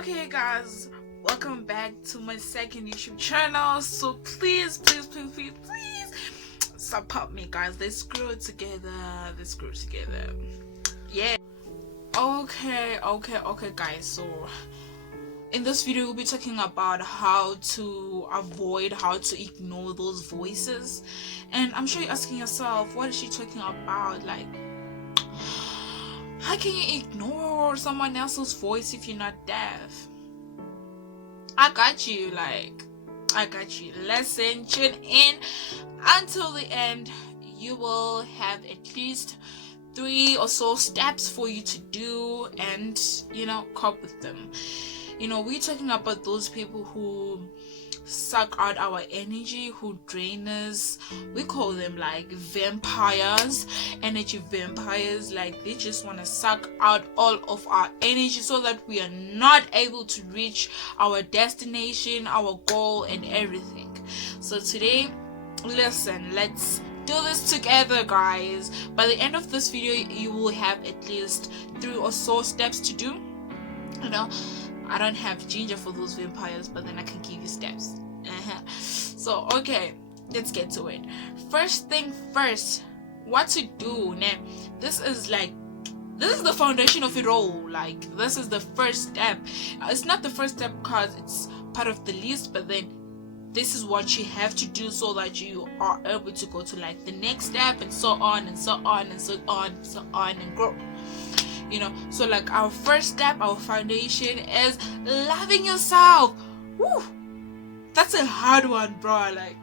Okay guys, welcome back to my second YouTube channel. So please support me guys. Let's grow together. Yeah. Okay guys, so in this video we'll be talking about how to ignore those voices. And I'm sure you're asking yourself, what is she talking about? Like, how can you ignore someone else's voice if you're not deaf? I got you. Listen, tune in until the end. You will have at least 3 or so steps for you to do and cope with them. We're talking about those people who suck out our energy, who drain us. We call them like vampires, energy vampires. Like, they just want to suck out all of our energy so that we are not able to reach our destination, our goal, and everything. So today, listen, let's do this together guys. By the end of this video, you will have at least 3 or so steps to do. I don't have ginger for those vampires, but then I can give you steps. So okay, let's get to it. First thing first, what to do now. This is the foundation of it all. Like, this is the first step. It's not the first step because it's part of the list, but then this is what you have to do so that you are able to go to like the next step, and so on and so on and so on and so on, and grow. So like, our first step, our foundation is loving yourself. Woo! That's a hard one, bro. Like,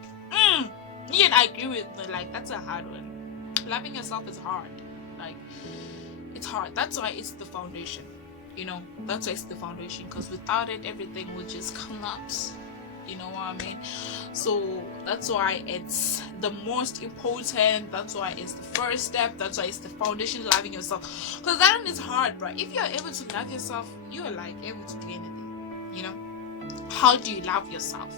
you and I agree with me. Like, that's a hard one. Loving yourself is hard. Like, it's hard. That's why it's the foundation. That's why it's the foundation. Because without it, everything will just collapse. You know what I mean? So that's why it's the most important. That's why it's the first step. That's why it's the foundation, loving yourself. Because that one is hard, bro. If you're able to love yourself, you're like able to do anything. How do you love yourself?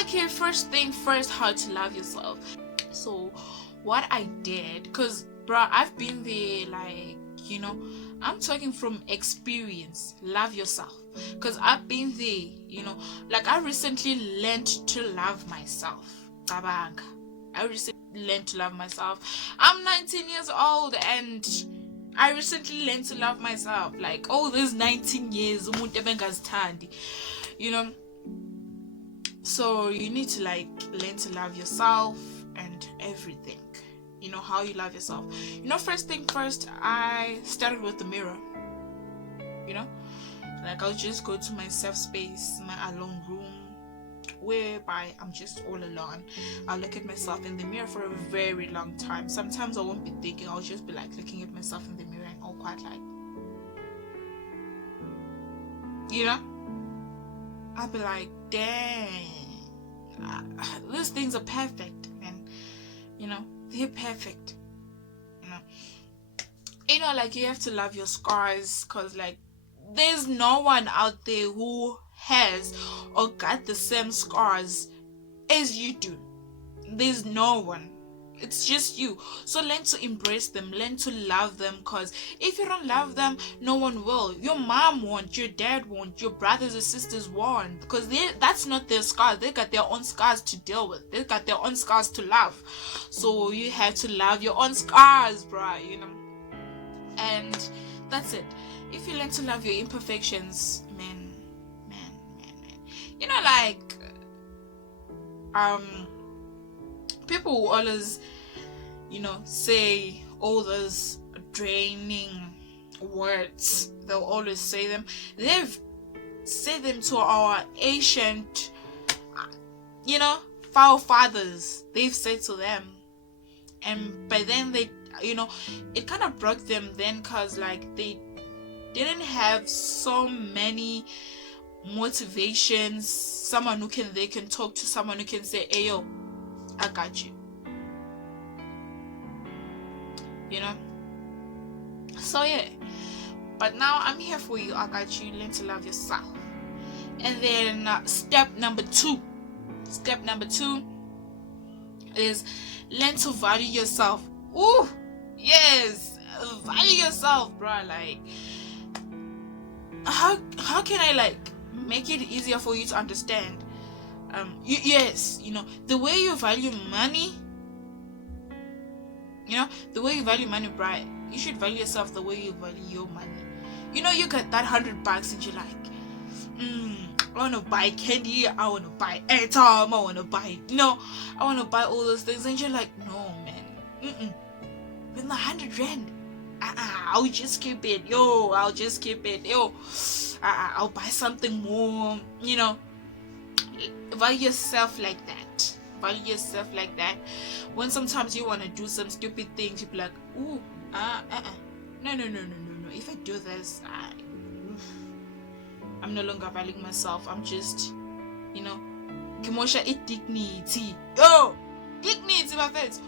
Okay, first thing first, how to love yourself. So what I did, because bro, I've been there, like, I'm talking from experience. Love yourself, because I've been there. Like, I recently learned to love myself. I recently learned to love myself. I'm 19 years old and I recently learned to love myself. Like, all these 19 years, so you need to like learn to love yourself and everything. How you love yourself. First thing first, I started with the mirror. Like, I'll just go to my safe space, my alone room, whereby I'm just all alone. I'll look at myself in the mirror for a very long time. Sometimes I won't be thinking, I'll just be like looking at myself in the mirror and all quite like, I'll be like, dang, these things are perfect, and they're perfect. Like, you have to love your scars, because like, there's no one out there who has or got the same scars as you do. There's no one. It's just you. So learn to embrace them, learn to love them, because if you don't love them, no one will. Your mom won't, your dad won't, your brothers and sisters won't, because that's not their scars. They got their own scars to deal with. They got their own scars to love. So you have to love your own scars, bro. And that's it. If you learn to love your imperfections, man, like, people will always, say all those draining words. They'll always say them. They've said them to our ancient, forefathers. They've said to them, and by then they, it kind of broke them then, because like, they didn't have so many motivations. Someone who they can talk to, someone who can say, hey yo, I got you. So yeah, but now I'm here for you. I got you. Learn to love yourself. And then step number 2 is learn to value yourself. Ooh, yes, value yourself, bro. Like, how can I like make it easier for you to understand? Yes, the way you value money, the way you value money, Brian, you should value yourself the way you value your money. You got that $100 and you're like, I want to buy candy, I want to buy airtime, I want to buy, I want to buy all those things, and you're like, no, man, with my 100 rand, I'll just keep it, I'll just keep it, I'll buy something more, value yourself like that. Value yourself like that. When sometimes you want to do some stupid things, you be like, ooh, no. If I do this, I'm no longer valuing myself. I'm just, Kimosha it dignity. Dignity, my friends.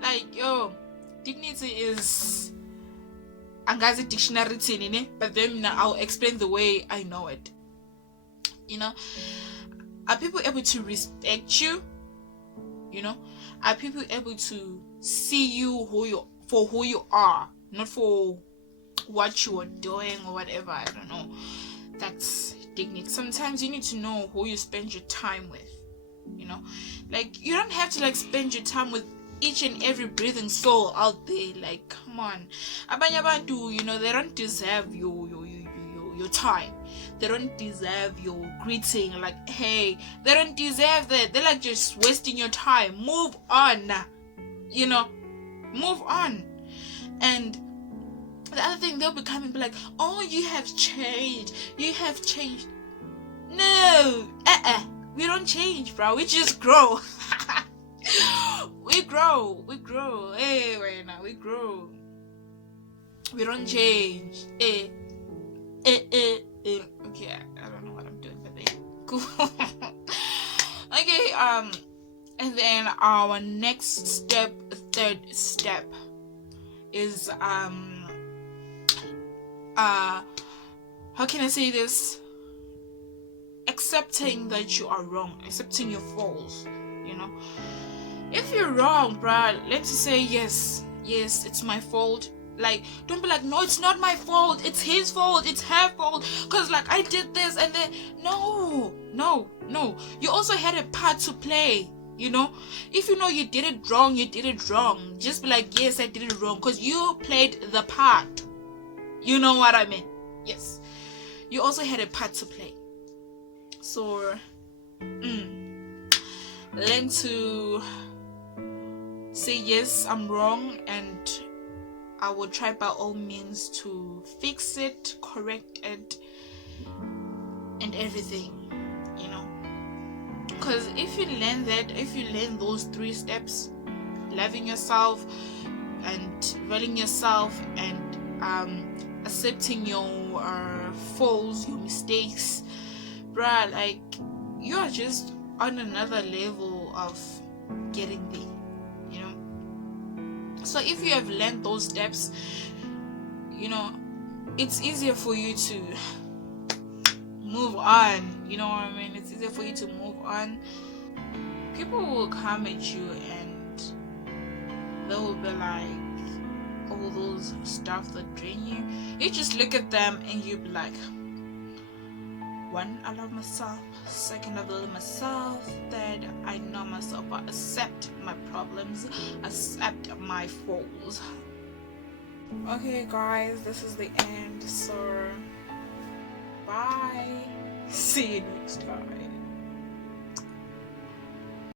Like, dignity is Angazi dictionary thing, but then I'll explain the way I know it. Are people able to respect you? Are people able to see you for who you are, not for what you are doing or whatever? I don't know. That's dignity. Sometimes you need to know who you spend your time with. Like, you don't have to like spend your time with each and every breathing soul out there. Like, come on, abanye abantu, they don't deserve your time. They don't deserve your greeting. Like, hey, they don't deserve that. They're like just wasting your time. Move on. Move on. And the other thing, they'll be coming be like, oh, you have changed. You have changed. No. We don't change, bro. We just grow. We grow. Hey, right now, we grow. We don't change. Okay, I don't know what I'm doing, but then cool. Okay, and then our next step, third step, is how can I say this? Accepting that you are wrong, accepting your faults. If you're wrong, bruh, let's say yes, it's my fault. Like, don't be like, no, it's not my fault, it's his fault, it's her fault, because like I did this and then no, you also had a part to play. If you did it wrong, you did it wrong. Just be like, yes, I did it wrong, because you played the part. You know what I mean? Yes, you also had a part to play. So learn to say, yes, I'm wrong, and I will try by all means to fix it, correct it, and everything, because if you learn those 3 steps, loving yourself and valuing yourself and accepting your faults, your mistakes, bruh, like, you are just on another level of getting there. So if you have learned those steps, it's easier for you to move on. You know what I mean? It's easier for you to move on. People will come at you and they will be like, all those stuff that drain you. You just look at them and you be like, 1, I love myself. 2nd, I value myself. 3rd, I know myself. I accept my problems. Accept my faults. Okay, guys, this is the end. So, bye. See you next time.